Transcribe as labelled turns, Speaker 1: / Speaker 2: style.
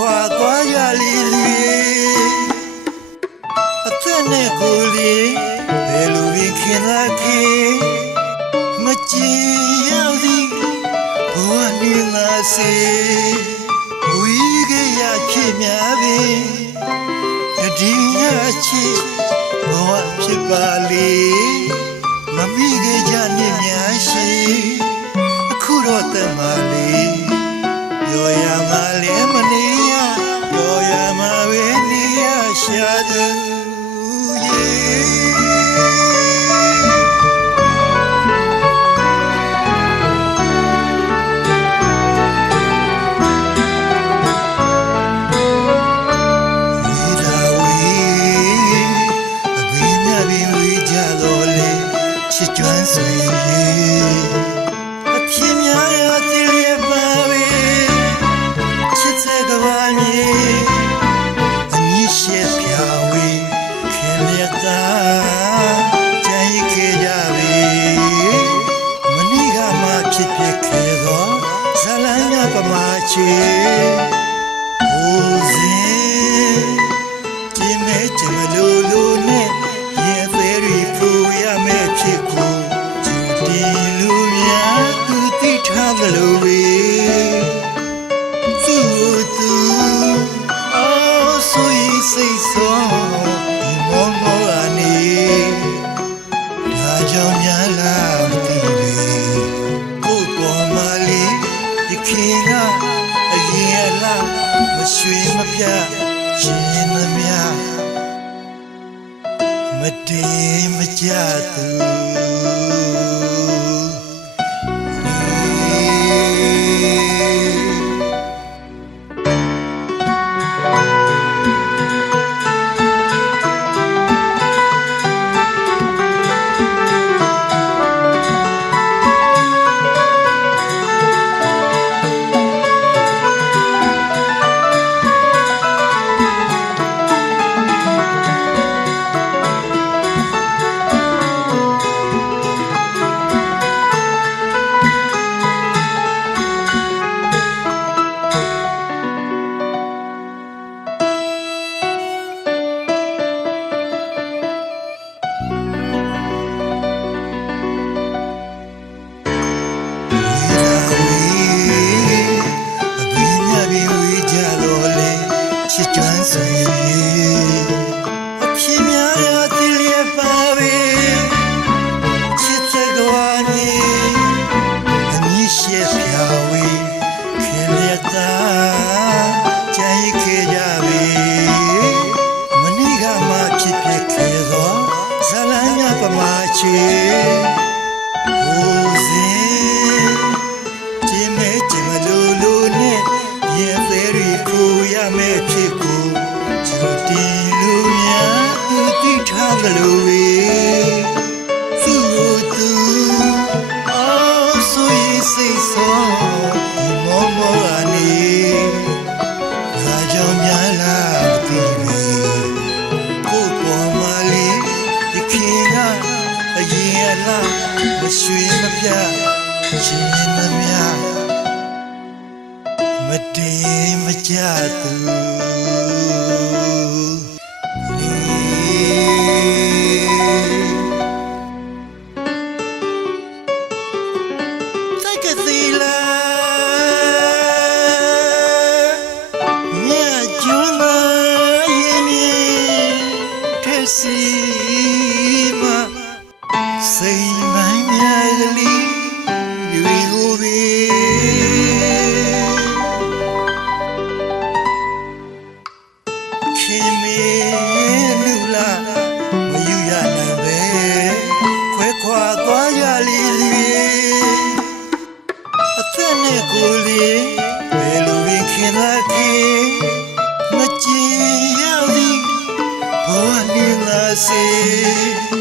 Speaker 1: ခွဲခွာသွားရလေလေအသက်နဲ့ကိုယ်လေးဘယ်လိုရင်ခင်လာခင်မကြည်ရောက်သည်ဘဝနေငါစေဝီကရဖြစ်များပင်တတိယချစ်ဘဝဖြစ်ပါလေမမိကကြနေများရှိအခုတော့တမလေး စ်တဲ့ကဘာမီအနိရှေပြာဝေခင်ရတာကြိုင်ခေကြပြီမနိကမှဖြစ်ဖြစ်ခေသောဇလန်းမြပမာချေဦးစင်ကျင်းမဲ့ကျမလို့လို့နဲ့ရင်သေးရီဖူရမဲ့ဖြစ်ကိုကျူတီလူများသူတိထားသလိုပဲ မတည်မကြသူ ချစ်ကျွမ်းဆွေအဖြစ်များရတိလျက်ပါပဲ ရမဲ့ဖြစ်ကိုကျူတီလူများသူတိထားသလိုပဲသူ့ကိုသူအော်ဆိုရင်စိတ်ဆုံးဒီမောမောအနေဒါကြောင့်များလားမသိပဲကိုယ်ပေါ်မှာလေးဒီခင်ကအရင်လားမရွှေမပြရှင် မမြမတည်မကြသူတိုက်ကစီလာမြတ်ကျွမ်း ရှင်မေလူလာမယူရနိုင်ပဲခွဲခွာသွားရလေသည်အသက်နဲ့ကိုယ်လေးဘယ်လိုဝင်ခင်လာခင်မကြည်ရသည်ဘဝနေလာစေ